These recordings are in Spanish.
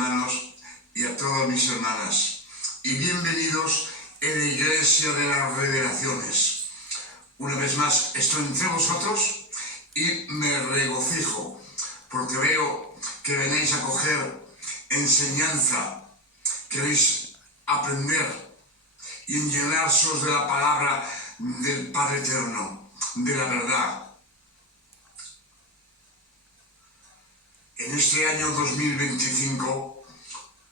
hermanos y a todas mis hermanas. Y bienvenidos en la Iglesia de las Revelaciones. Una vez más estoy entre vosotros y me regocijo porque veo que venéis a coger enseñanza, queréis aprender y llenaros de la palabra del Padre Eterno, de la verdad. En este año 2025,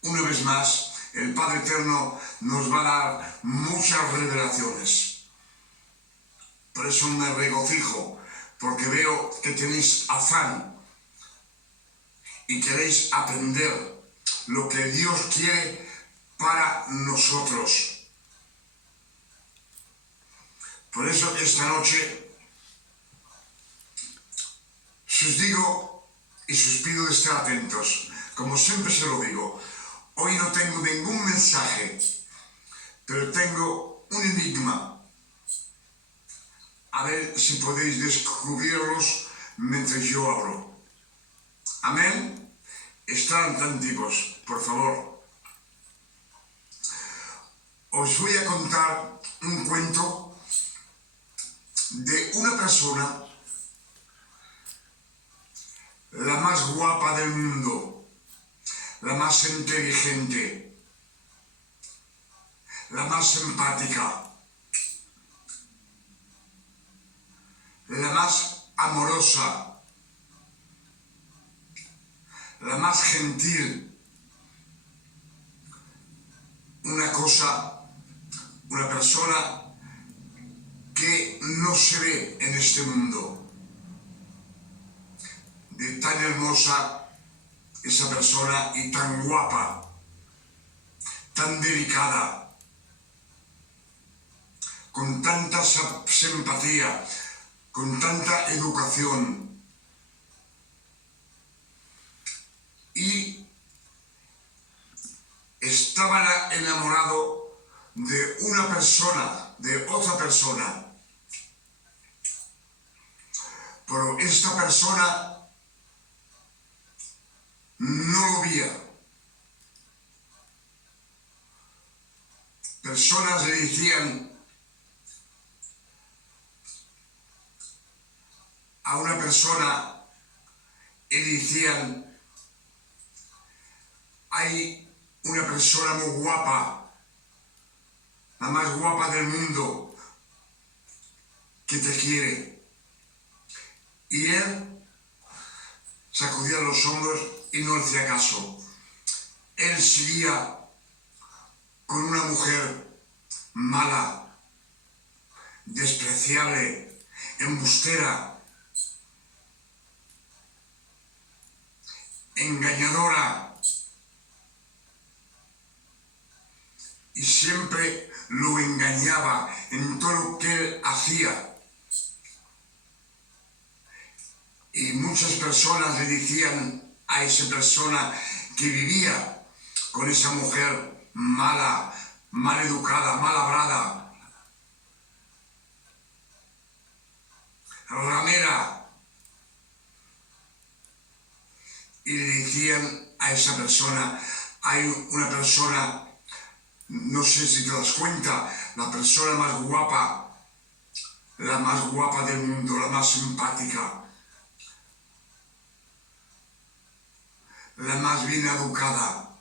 una vez más, el Padre Eterno nos va a dar muchas revelaciones. Por eso me regocijo, porque veo que tenéis afán y queréis aprender lo que Dios quiere para nosotros. Por eso esta noche os digo y os pido de estar atentos. Como siempre se lo digo, hoy no tengo ningún mensaje, pero tengo un enigma. A ver si podéis descubrirlos mientras yo hablo. Amén. Están atentos, por favor. Os voy a contar un cuento de una persona, la más guapa del mundo, la más inteligente, la más simpática, la más amorosa, la más gentil. Una persona que no se ve en este mundo. De tan hermosa esa persona y tan guapa, tan delicada, con tanta simpatía, con tanta educación. Y estaba enamorado de una persona, de otra persona. Pero esta persona no lo veía. Personas le decían a una persona, le decían: hay una persona muy guapa, la más guapa del mundo, que te quiere. Y él sacudía los hombros y no hacía caso. Él seguía con una mujer mala, despreciable, embustera, engañadora, y siempre lo engañaba en todo lo que él hacía. Y muchas personas le decían a esa persona que vivía con esa mujer mala, mal educada, mal hablada, ramera, y le decían a esa persona: hay una persona, no sé si te das cuenta, la persona más guapa del mundo, la más simpática, la más bien educada.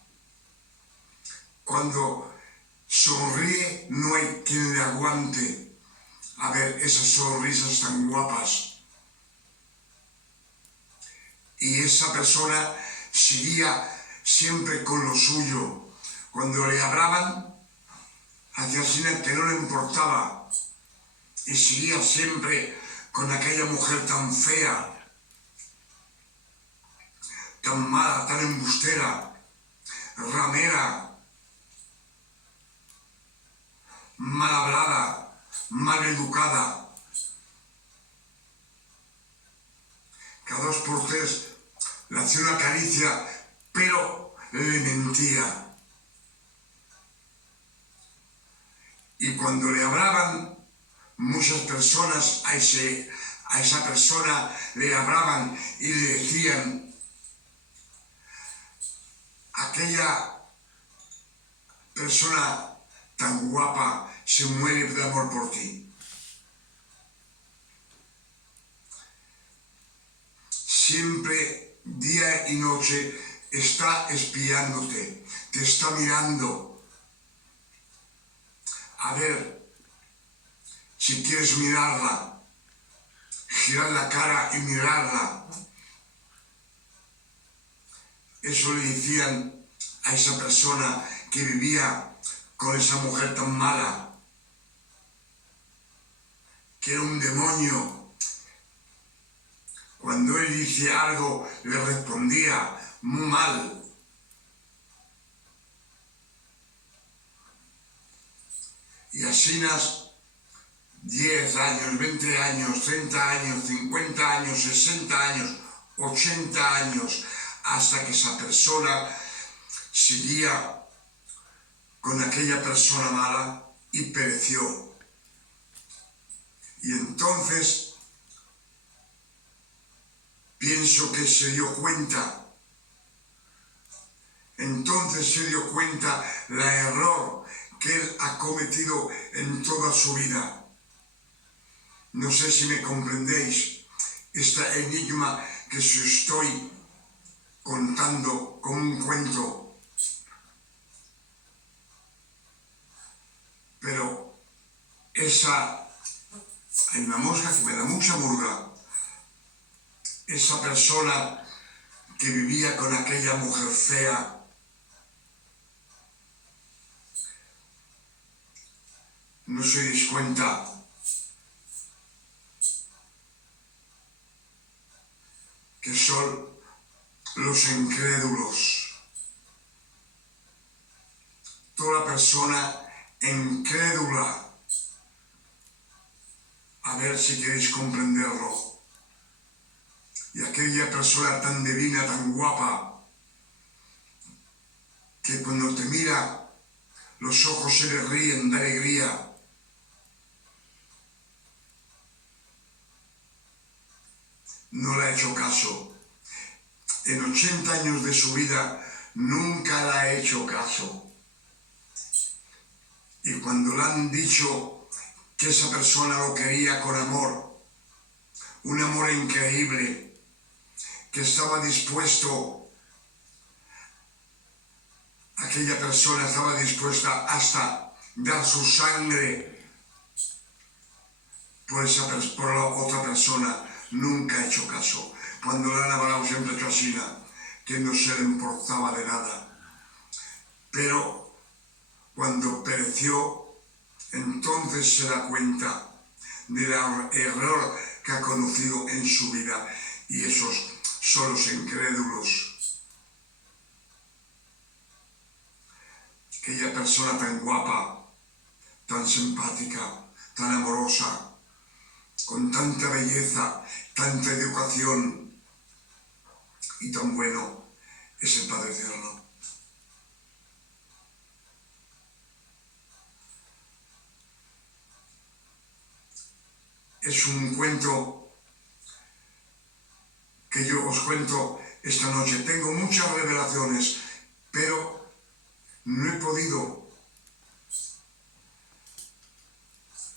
Cuando sonríe no hay quien le aguante a ver esas sonrisas tan guapas. Y esa persona seguía siempre con lo suyo. Cuando le hablaban, hacía así que no le importaba. Y seguía siempre con aquella mujer tan fea, tan mala, tan embustera, ramera, mal hablada, mal educada. Cada 2 por 3 le hacía una caricia, pero le mentía. Y cuando le hablaban, muchas personas a esa persona le hablaban y le decían: aquella persona tan guapa se muere de amor por ti. Siempre, día y noche, está espiándote, te está mirando. A ver si quieres mirarla, girar la cara y mirarla. Eso le decían a esa persona que vivía con esa mujer tan mala, que era un demonio. Cuando él decía algo, le respondía muy mal. Y así 10 años, 20 años, 30 años, 50 años, 60 años, 80 años, hasta que esa persona seguía con aquella persona mala y pereció. Y entonces pienso que se dio cuenta. Entonces se dio cuenta el error que él ha cometido en toda su vida. No sé si me comprendéis este enigma que os estoy contando como un cuento. Pero hay una mosca que me da mucha murga. Esa persona que vivía con aquella mujer fea, no os dais cuenta que son los incrédulos. Toda persona incrédula. A ver si queréis comprenderlo. Y aquella persona tan divina, tan guapa, que cuando te mira, los ojos se le ríen de alegría. No le ha hecho caso. En 80 años de su vida nunca le ha hecho caso. Y cuando le han dicho que esa persona lo quería con amor, un amor increíble, que estaba dispuesto, aquella persona estaba dispuesta hasta dar su sangre por la otra persona, nunca ha hecho caso. Cuando le han hablado siempre ha hecho así, que no se le importaba de nada. Pero cuando pereció, entonces se da cuenta del error que ha conocido en su vida. Y esos son los incrédulos. Aquella persona tan guapa, tan simpática, tan amorosa, con tanta belleza, tanta educación y tan bueno, es el Padre Eterno. Es un cuento que yo os cuento esta noche. Tengo muchas revelaciones, pero no he podido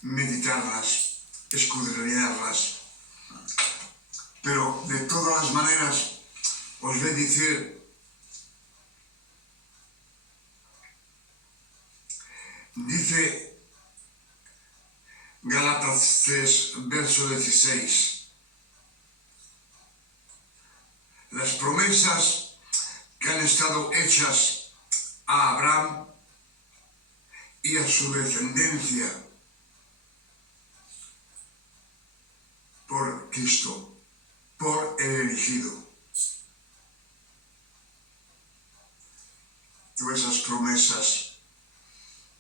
meditarlas, escudriñarlas. Pero de todas las maneras os voy a decir, dice Gálatas 3, verso 16, las promesas que han estado hechas a Abraham y a su descendencia por Cristo, por el elegido. Tú esas promesas,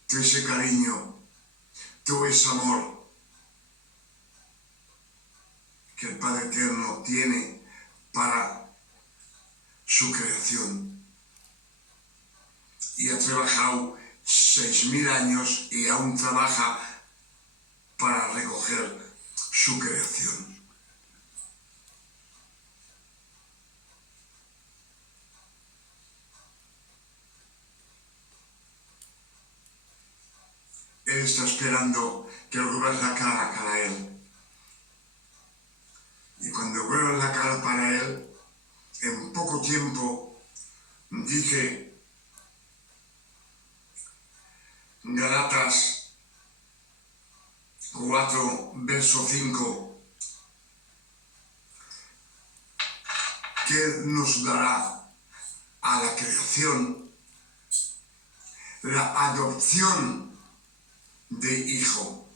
tú ese cariño, tú ese amor que el Padre Eterno tiene para su creación. Y ha trabajado 6.000 años y aún trabaja para recoger su creación. Él está esperando que le vuelvas la cara para Él. Y cuando vuelvas la cara para Él, en poco tiempo, dice Galatas 4, verso 5, que nos dará a la creación la adopción de hijo,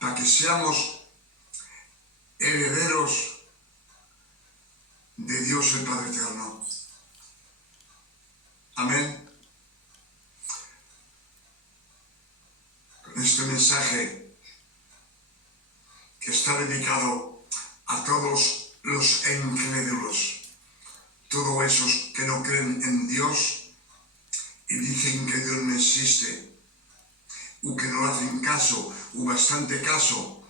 para que seamos herederos de Dios el Padre Eterno. Amén. Con este mensaje que está dedicado a todos los incrédulos, todos esos que no creen en Dios y dicen que Dios no existe, o que no hacen caso, o bastante caso,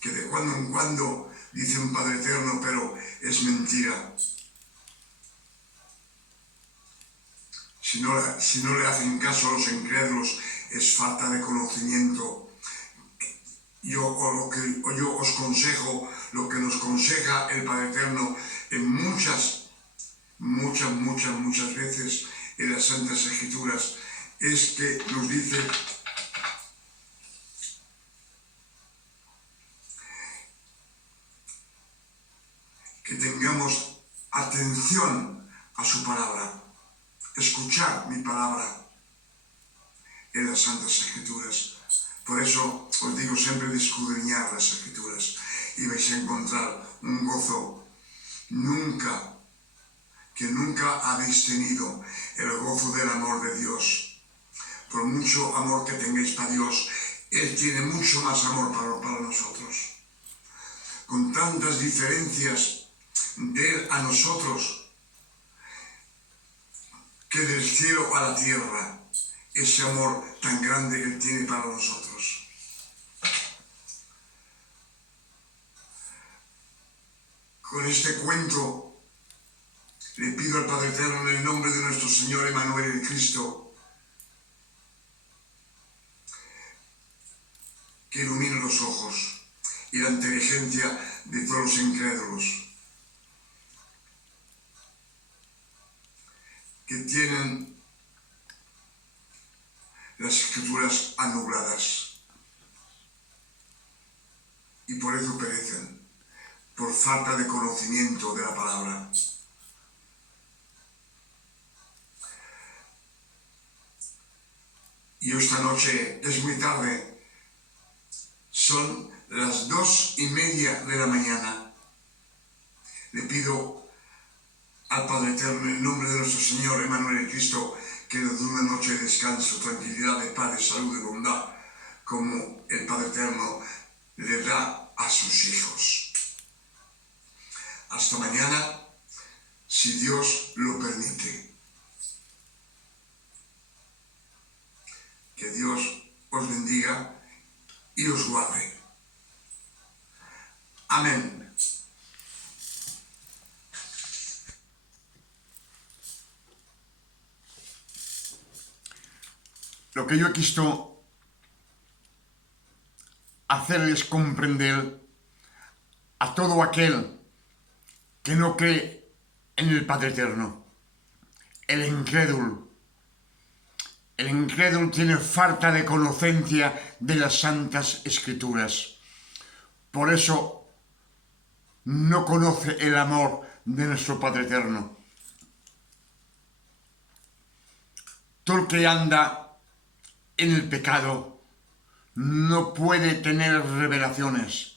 que de cuando en cuando dicen Padre Eterno, pero es mentira. Si no le hacen caso a los incrédulos, es falta de conocimiento. Yo os consejo lo que nos aconseja el Padre Eterno en muchas veces en las Santas Escrituras, es que nos dice que tengamos atención a su palabra, escuchar mi palabra en las Santas Escrituras. Por eso os digo siempre de escudriñar las Escrituras y vais a encontrar un gozo que nunca habéis tenido, el gozo del amor de Dios. Por mucho amor que tengáis para Dios, Él tiene mucho más amor para nosotros. Con tantas diferencias de Él a nosotros, que del cielo a la tierra, ese amor tan grande que Él tiene para nosotros. Con este cuento le pido al Padre Eterno en el nombre de nuestro Señor Emmanuel el Cristo que ilumine los ojos y la inteligencia de todos los incrédulos que tienen las Escrituras anuladas y por eso perecen, por falta de conocimiento de la palabra. Y esta noche es muy tarde, son las 2:30 de la mañana. Le pido al Padre Eterno en el nombre de nuestro Señor Emmanuel el Cristo que nos dé una noche de descanso, tranquilidad, de paz, de salud, de bondad, como el Padre Eterno le da a sus hijos. Hasta mañana, si Dios lo permite. Que Dios os bendiga y os guarde. Amén. Lo que yo he quisto hacerles comprender a todo aquel que no cree en el Padre Eterno, el incrédulo. El incrédulo tiene falta de conocencia de las Santas Escrituras. Por eso no conoce el amor de nuestro Padre Eterno. Todo el que anda en el pecado no puede tener revelaciones.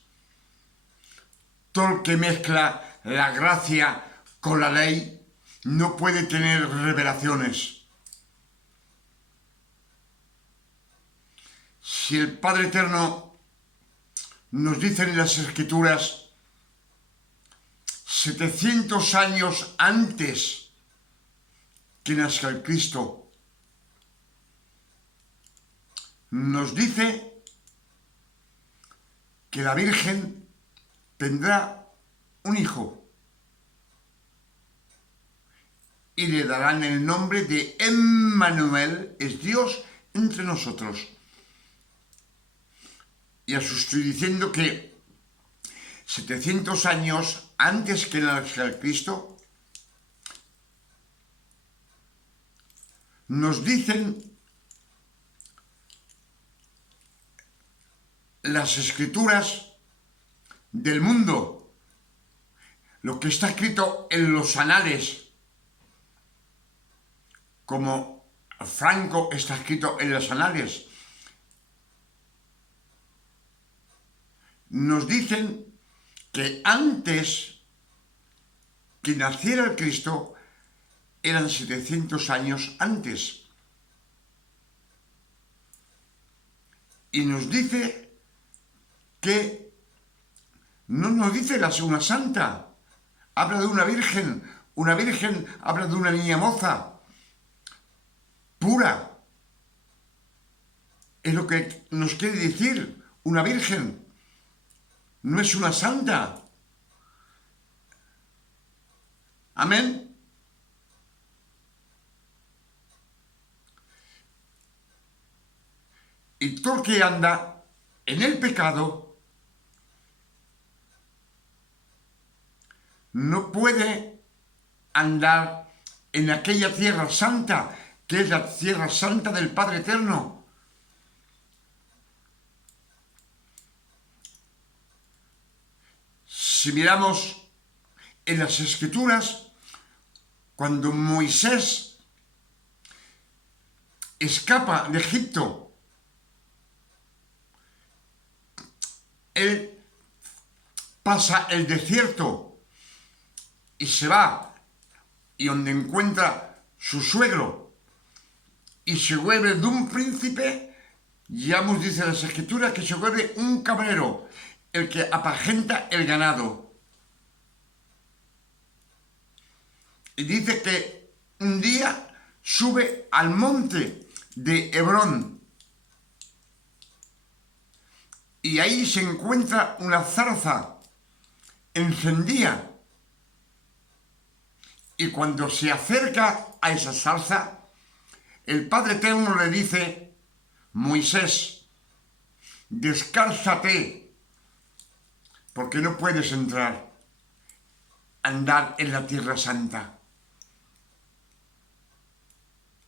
Todo el que mezcla la gracia con la ley no puede tener revelaciones. Si el Padre Eterno nos dice en las Escrituras 700 años antes que nazca el Cristo, nos dice que la Virgen tendrá un hijo y le darán el nombre de Emmanuel, es Dios entre nosotros. Ya os estoy diciendo que 700 años antes que nazca el Cristo, nos dicen las escrituras del mundo, lo que está escrito en los anales, como Franco está escrito en los anales, nos dicen que antes que naciera el Cristo eran 700 años antes. Y nos dice que no nos dice una santa, habla de una virgen habla de una niña moza, pura. Es lo que nos quiere decir una virgen, no es una santa. Amén. Y todo el que anda en el pecado no puede andar en aquella tierra santa, que es la tierra santa del Padre Eterno. Si miramos en las Escrituras, cuando Moisés escapa de Egipto, él pasa el desierto y se va, y donde encuentra su suegro, y se vuelve de un príncipe, ya nos dice las Escrituras que se vuelve un cabrero, el que apacenta el ganado. Y dice que un día sube al monte de Hebrón, y ahí se encuentra una zarza encendida. Y cuando se acerca a esa zarza, el Padre Eterno le dice: Moisés, descálzate, porque no puedes entrar, andar en la Tierra Santa.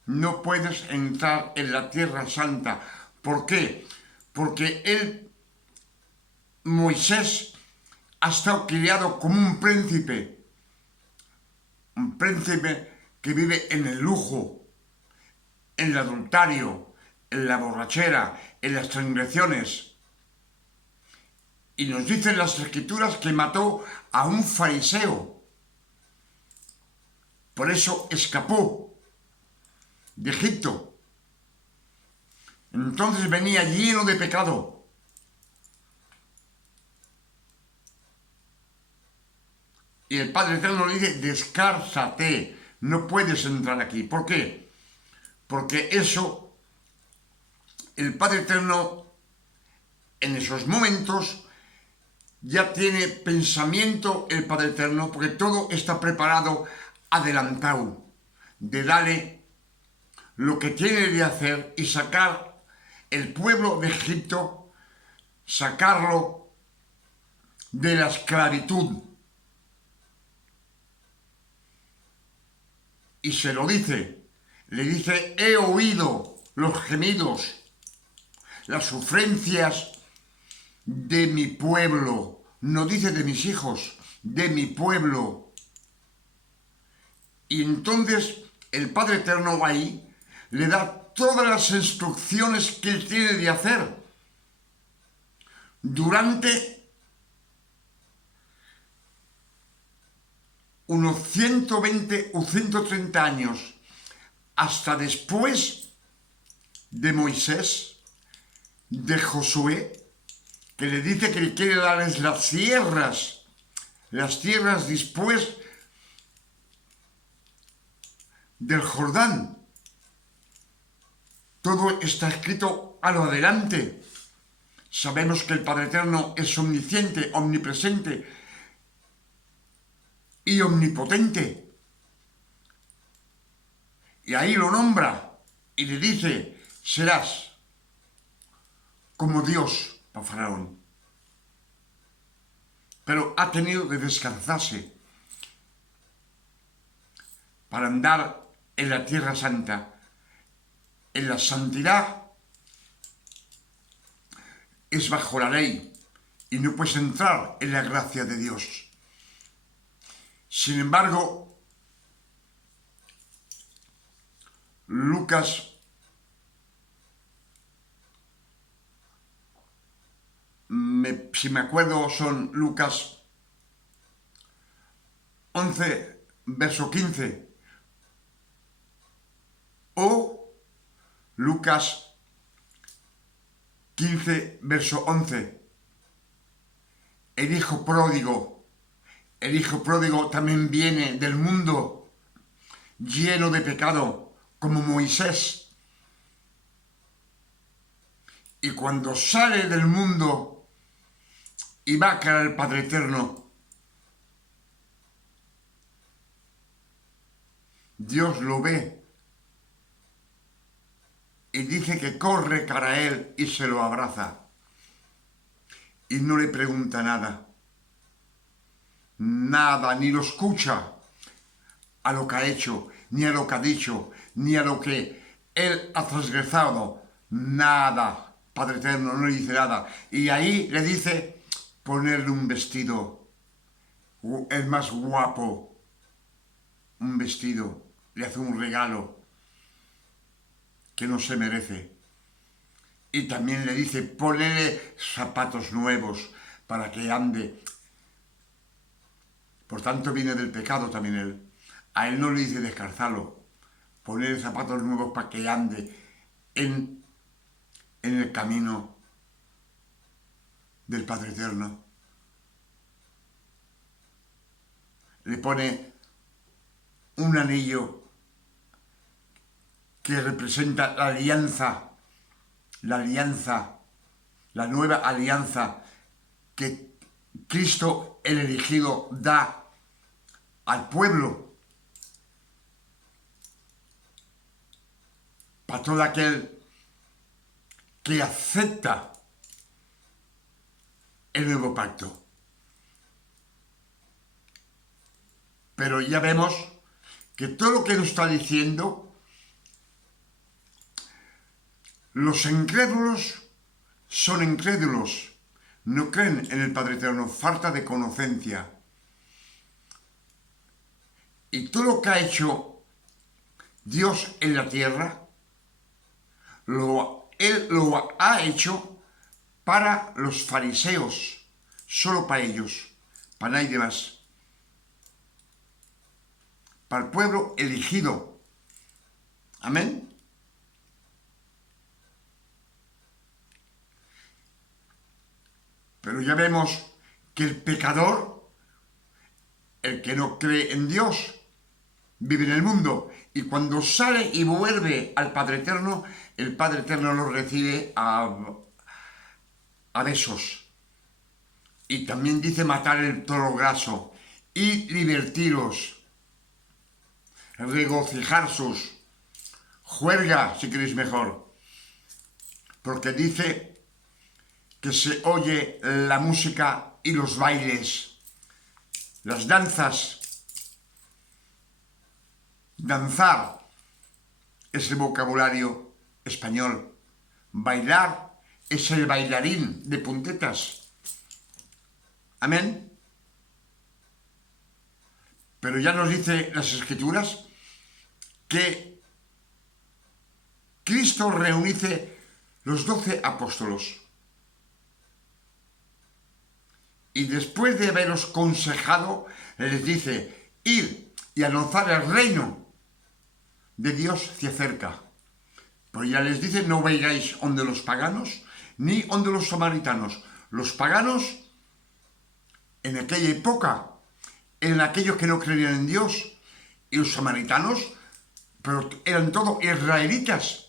No puedes entrar en la Tierra Santa. ¿Por qué? Porque Moisés ha estado criado como un príncipe que vive en el lujo, en el adulterio, en la borrachera, en las transgresiones. Y nos dicen las Escrituras que mató a un fariseo. Por eso escapó de Egipto. Entonces venía lleno de pecado. Y el Padre Eterno le dice: descálzate, no puedes entrar aquí. ¿Por qué? Porque eso, el Padre Eterno, en esos momentos, ya tiene pensamiento el Padre Eterno, porque todo está preparado, adelantado, de darle lo que tiene de hacer y sacar el pueblo de Egipto, sacarlo de la esclavitud. Y se lo dice, le dice: he oído los gemidos, las sufrencias de mi pueblo. No dice de mis hijos, de mi pueblo. Y entonces el Padre Eterno ahí le da todas las instrucciones que él tiene de hacer durante unos 120 o 130 años, hasta después de Moisés, de Josué, que le dice que le quiere darles las tierras después del Jordán. Todo está escrito a lo adelante. Sabemos que el Padre Eterno es omnisciente, omnipresente y omnipotente. Y ahí lo nombra y le dice, serás como Dios para Faraón. Pero ha tenido que descansarse para andar en la Tierra Santa. En la santidad es bajo la ley y no puedes entrar en la gracia de Dios. Sin embargo, Lucas si me acuerdo son Lucas 11, verso 15 o Lucas 15, verso 11. El hijo pródigo también viene del mundo lleno de pecado, como Moisés. Y cuando sale del mundo y va a caer al Padre Eterno, Dios lo ve y dice que corre cara a él y se lo abraza. Y no le pregunta nada. Nada, ni lo escucha a lo que ha hecho, ni a lo que ha dicho, ni a lo que él ha transgresado. Nada. Padre Eterno no le dice nada. Y ahí le dice ponerle un vestido, el más guapo, un vestido. Le hace un regalo que no se merece. Y también le dice, ponele zapatos nuevos para que ande. Por tanto viene del pecado también él. A él no le dice descalzarlo, ponerle zapatos nuevos para que ande en el camino del Padre Eterno. Le pone un anillo que representa la alianza, la nueva alianza que Cristo el elegido da al pueblo para todo aquel que acepta el nuevo pacto. Pero ya vemos que todo lo que nos está diciendo, los incrédulos son incrédulos, no creen en el Padre Eterno, falta de conocencia. Y todo lo que ha hecho Dios en la tierra, Él lo ha hecho para los fariseos, solo para ellos, para nadie más. Para el pueblo elegido. Amén. Pero ya vemos que el pecador, el que no cree en Dios, vive en el mundo. Y cuando sale y vuelve al Padre Eterno, el Padre Eterno lo recibe a besos. Y también dice matar el toro graso y divertiros, regocijaros, juerga si queréis mejor. Porque dice que se oye la música y los bailes, las danzas. Danzar es el vocabulario español. Bailar es el bailarín de puntetas. Amén. Pero ya nos dice las Escrituras que Cristo reunice los 12 apóstolos. Y después de haberos consejado, les dice, id y anunciar el reino de Dios se acerca. Pero ya les dice, no vayáis donde los paganos, ni donde los samaritanos. Los paganos, en aquella época, eran aquellos que no creían en Dios, y los samaritanos, pero eran todos israelitas,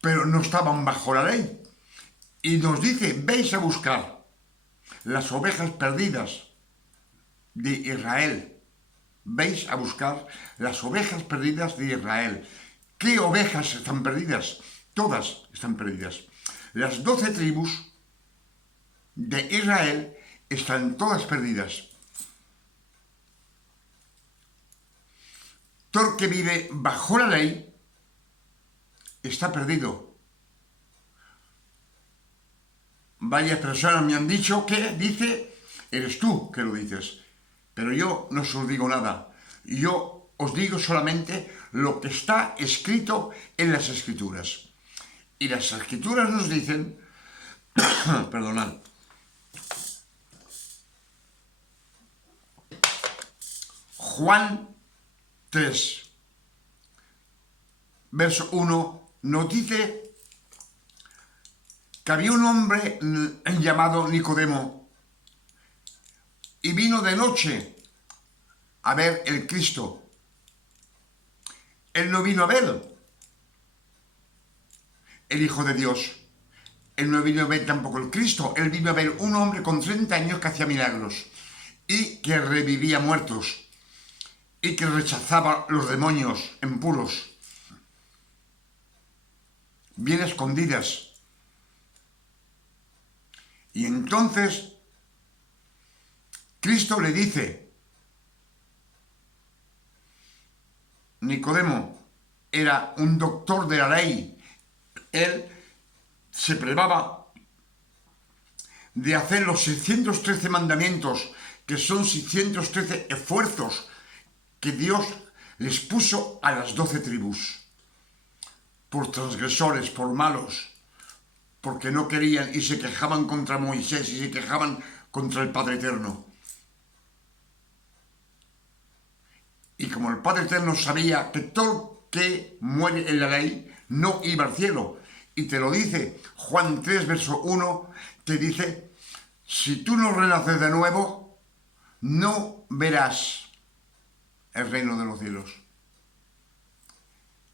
pero no estaban bajo la ley. Y nos dice, veis a buscar las ovejas perdidas de Israel, veis a buscar las ovejas perdidas de Israel. ¿Qué ovejas están perdidas? Todas están perdidas. Las 12 tribus de Israel están todas perdidas. Todo el que vive bajo la ley está perdido. Varias personas me han dicho que dice, eres tú que lo dices, pero yo no os digo nada. Yo os digo solamente lo que está escrito en las Escrituras. Y las Escrituras nos dicen, perdonad, Juan 3, verso 1, nos dice que había un hombre llamado Nicodemo y vino de noche a ver el Cristo. Él no vino a ver el Hijo de Dios. Él no vino a ver tampoco el Cristo. Él vino a ver un hombre con 30 años que hacía milagros y que revivía muertos y que rechazaba los demonios impuros, bien escondidas. Y entonces Cristo le dice, Nicodemo era un doctor de la ley. Él se privaba de hacer los 613 mandamientos, que son 613 esfuerzos que Dios les puso a las 12 tribus, por transgresores, por malos, porque no querían y se quejaban contra Moisés y se quejaban contra el Padre Eterno. Y como el Padre Eterno sabía que todo que muere en la ley no iba al cielo, y te lo dice Juan 3, verso 1, te dice, si tú no renaces de nuevo, no verás el reino de los cielos.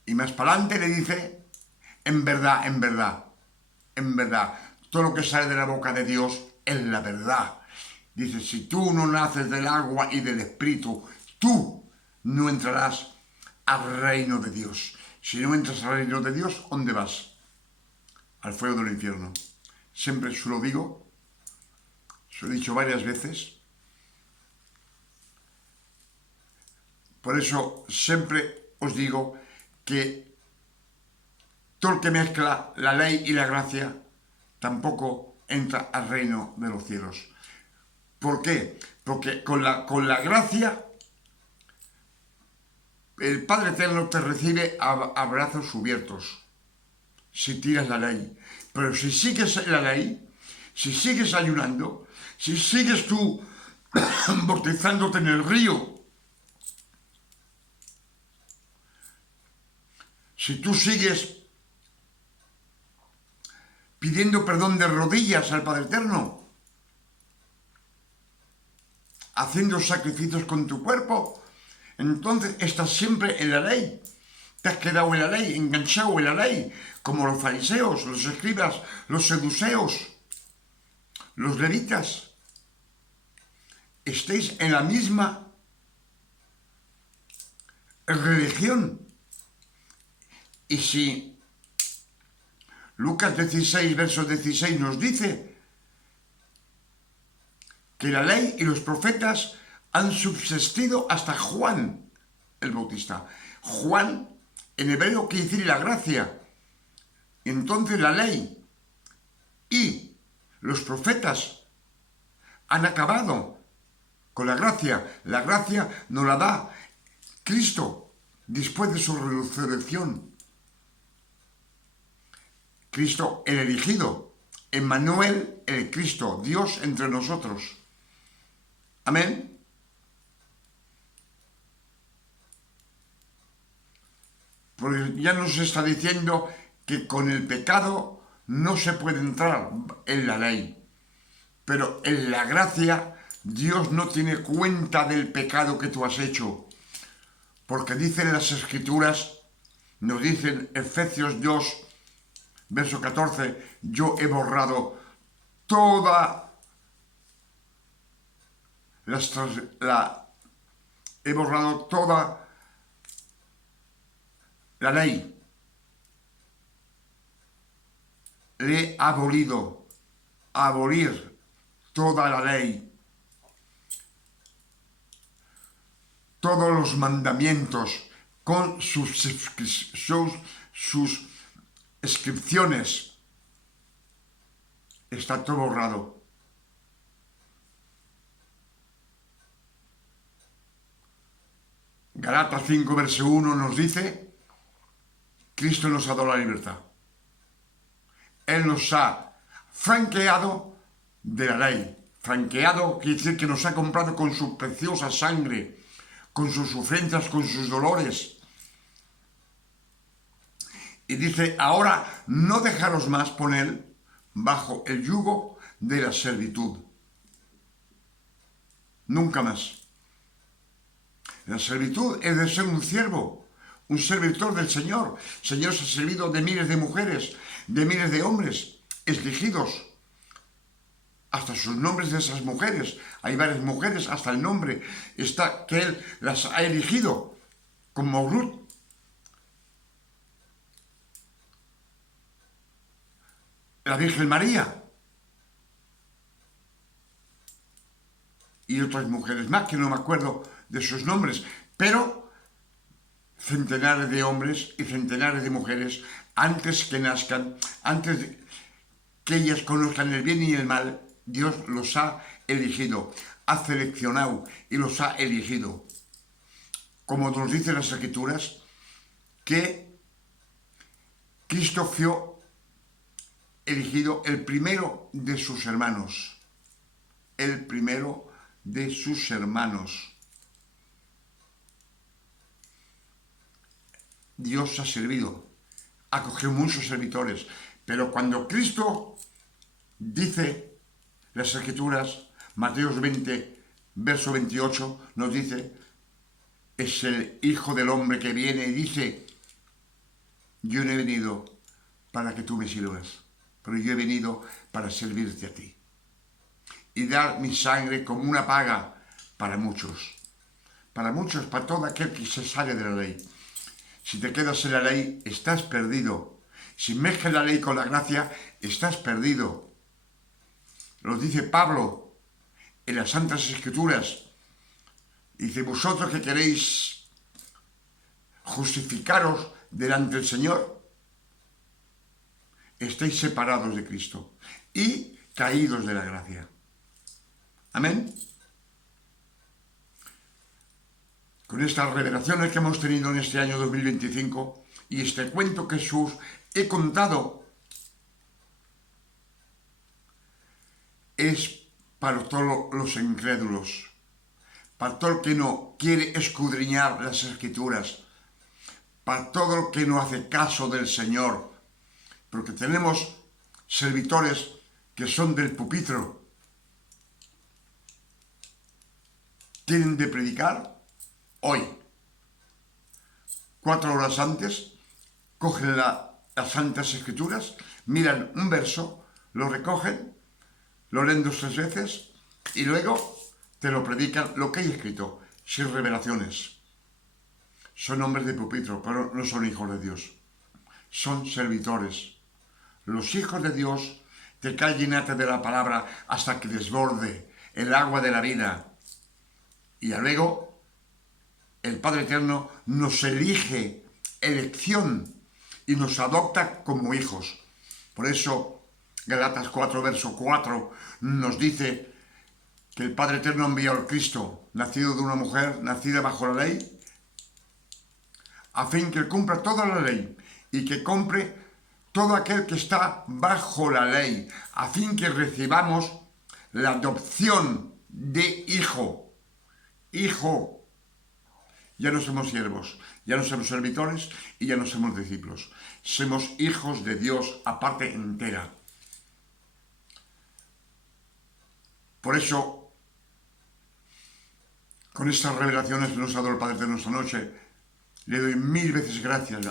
Y más para adelante le dice, en verdad, en verdad, en verdad, todo lo que sale de la boca de Dios es la verdad. Dice, si tú no naces del agua y del espíritu, tú no entrarás al reino de Dios. Si no entras al reino de Dios, ¿dónde vas? Al fuego del infierno. Siempre se lo digo, se lo he dicho varias veces. Por eso siempre os digo que todo el que mezcla la ley y la gracia tampoco entra al reino de los cielos. ¿Por qué? Porque con la gracia el Padre Eterno te recibe a brazos abiertos si tiras la ley. Pero si sigues la ley, si sigues ayunando, si sigues tú bautizándote en el río, si tú sigues pidiendo perdón de rodillas al Padre Eterno, haciendo sacrificios con tu cuerpo, entonces estás siempre en la ley. Te has quedado en la ley, enganchado en la ley, como los fariseos, los escribas, los seduceos, los levitas. Estéis en la misma religión. Y si Lucas 16, verso 16 nos dice que la ley y los profetas han subsistido hasta Juan el Bautista. Juan, en hebreo, quiere decir la gracia. Entonces la ley y los profetas han acabado con la gracia. La gracia nos la da Cristo después de su resurrección. Cristo el elegido, Emmanuel el Cristo, Dios entre nosotros. Amén. Porque ya nos está diciendo que con el pecado no se puede entrar en la ley. Pero en la gracia Dios no tiene cuenta del pecado que tú has hecho. Porque dicen las Escrituras, nos dicen Efesios 2, verso 14, yo he borrado toda he borrado toda la ley. Le he abolido, abolir toda la ley. Todos los mandamientos con sus inscripciones. Está todo borrado. Galatas 5, verso 1 nos dice, Cristo nos ha dado la libertad. Él nos ha franqueado de la ley. Franqueado quiere decir que nos ha comprado con su preciosa sangre, con sus sufrencias, con sus dolores. Y dice, ahora no dejaros más poner bajo el yugo de la servitud. Nunca más. La servitud es de ser un siervo, un servidor del Señor. El Señor se ha servido de miles de mujeres, de miles de hombres elegidos. Hasta sus nombres de esas mujeres. Hay varias mujeres, hasta el nombre está que Él las ha elegido, como Ruth. La Virgen María. Y otras mujeres más, que no me acuerdo de sus nombres, pero centenares de hombres y centenares de mujeres, antes que nazcan, antes de que ellas conozcan el bien y el mal, Dios los ha elegido, ha seleccionado y los ha elegido. Como nos dicen las Escrituras, que Cristo fue elegido el primero de sus hermanos. El primero de sus hermanos. Dios ha servido, ha cogido muchos servidores, pero cuando Cristo dice las Escrituras, Mateo 20, verso 28, nos dice, es el Hijo del Hombre que viene y dice, yo no he venido para que tú me sirvas, pero yo he venido para servirte a ti y dar mi sangre como una paga para muchos, para todo aquel que se sale de la ley. Si te quedas en la ley, estás perdido. Si mezclas la ley con la gracia, estás perdido. Lo dice Pablo en las Santas Escrituras. Dice, vosotros que queréis justificaros delante del Señor, estáis separados de Cristo y caídos de la gracia. Amén. Con estas revelaciones que hemos tenido en este año 2025 y este cuento que os he contado, es para todos los incrédulos, para todo el que no quiere escudriñar las Escrituras, para todo el que no hace caso del Señor, porque tenemos servidores que son del púlpito, tienen de predicar hoy, 4 horas antes, cogen las Santas Escrituras, miran un verso, lo recogen, lo leen 2 o 3 veces y luego te lo predican lo que hay escrito, sin revelaciones. Son hombres de púlpito, pero no son hijos de Dios. Son servidores. Los hijos de Dios te caen llenate de la palabra hasta que desborde el agua de la vida. Y luego el Padre Eterno nos elige elección y nos adopta como hijos. Por eso Galatas 4, verso 4 nos dice que el Padre Eterno envió al Cristo, nacido de una mujer, nacida bajo la ley, a fin que cumpla toda la ley y que compre todo aquel que está bajo la ley, a fin que recibamos la adopción de hijo. Hijo. Ya no somos siervos, ya no somos servidores y ya no somos discípulos. Somos hijos de Dios a parte entera. Por eso, con estas revelaciones que nos ha dado el Padre Eterno esta noche, le doy 1000 veces gracias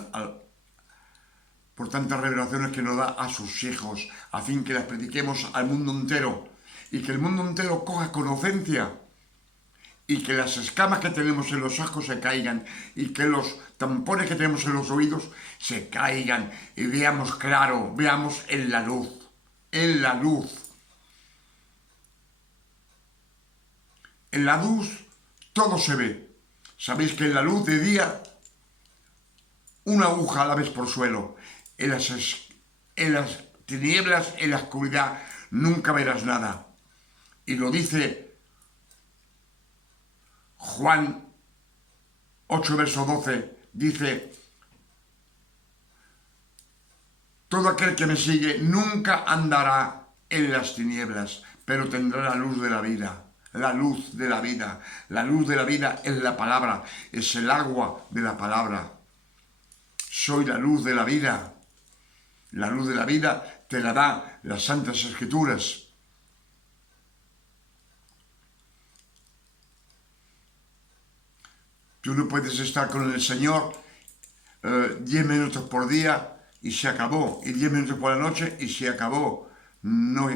por tantas revelaciones que nos da a sus hijos, a fin que las prediquemos al mundo entero y que el mundo entero coja conocencia y que las escamas que tenemos en los ojos se caigan y que los tampones que tenemos en los oídos se caigan y veamos claro, veamos en la luz, en la luz. En la luz todo se ve. Sabéis que en la luz de día una aguja la ves por suelo. En las tinieblas, en la oscuridad, nunca verás nada. Y lo dice Juan 8, verso 12, dice: todo aquel que me sigue nunca andará en las tinieblas, pero tendrá la luz de la vida. La luz de la vida. La luz de la vida es la palabra, es el agua de la palabra. Soy la luz de la vida. La luz de la vida te la da las Santas Escrituras. Tú no puedes estar con el Señor 10 minutos por día y se acabó, y 10 minutos por la noche y se acabó. No,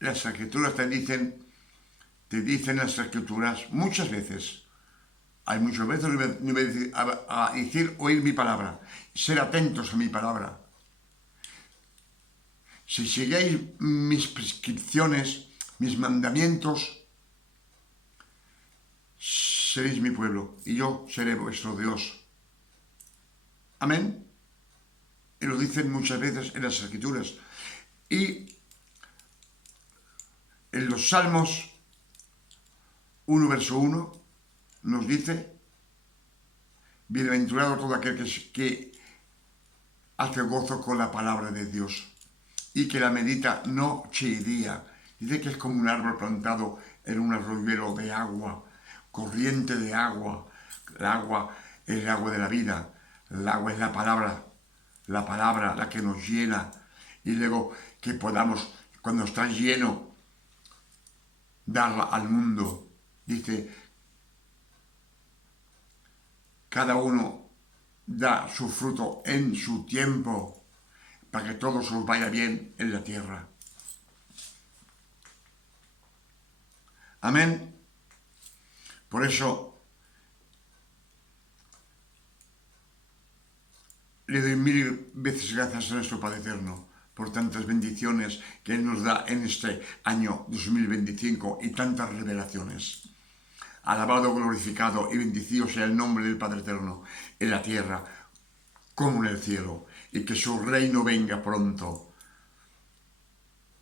las Escrituras te dicen las Escrituras muchas veces. Hay muchas veces a decir, oír mi palabra, ser atentos a mi palabra. Si sigáis mis prescripciones, mis mandamientos, seréis mi pueblo y yo seré vuestro Dios. Amén. Y lo dicen muchas veces en las Escrituras. Y en los Salmos 1, verso 1, nos dice: bienaventurado todo aquel que hace gozo con la palabra de Dios y que la medita noche y día. Dice que es como un árbol plantado en un arroyuelo de agua, corriente de agua. El agua es el agua de la vida. El agua es la palabra la que nos llena. Y luego que podamos, cuando estás lleno, darla al mundo. Dice: cada uno da su fruto en su tiempo, para que todos os vaya bien en la tierra. Amén. Por eso le doy 1000 veces gracias a nuestro Padre Eterno por tantas bendiciones que Él nos da en este año 2025 y tantas revelaciones. Alabado, glorificado y bendecido sea el nombre del Padre Eterno en la tierra como en el cielo, y que su reino venga pronto.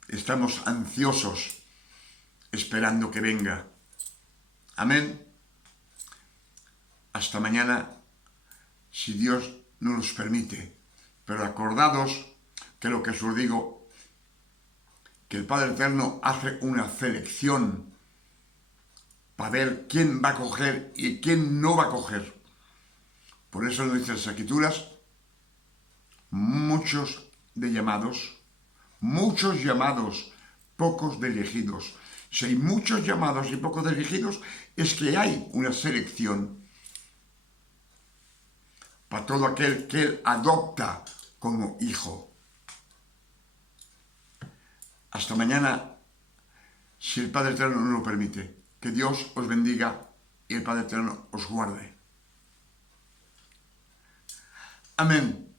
Estamos ansiosos esperando que venga. Amén. Hasta mañana, si Dios no nos permite. Pero acordados que lo que os digo, que el Padre Eterno hace una selección para ver quién va a coger y quién no va a coger. Por eso nos dicen las Escrituras: muchos llamados, pocos de elegidos. Si hay muchos llamados y pocos de elegidos, es que hay una selección para todo aquel que Él adopta como hijo. Hasta mañana, si el Padre Eterno no lo permite. Que Dios os bendiga y el Padre Eterno os guarde. Amén.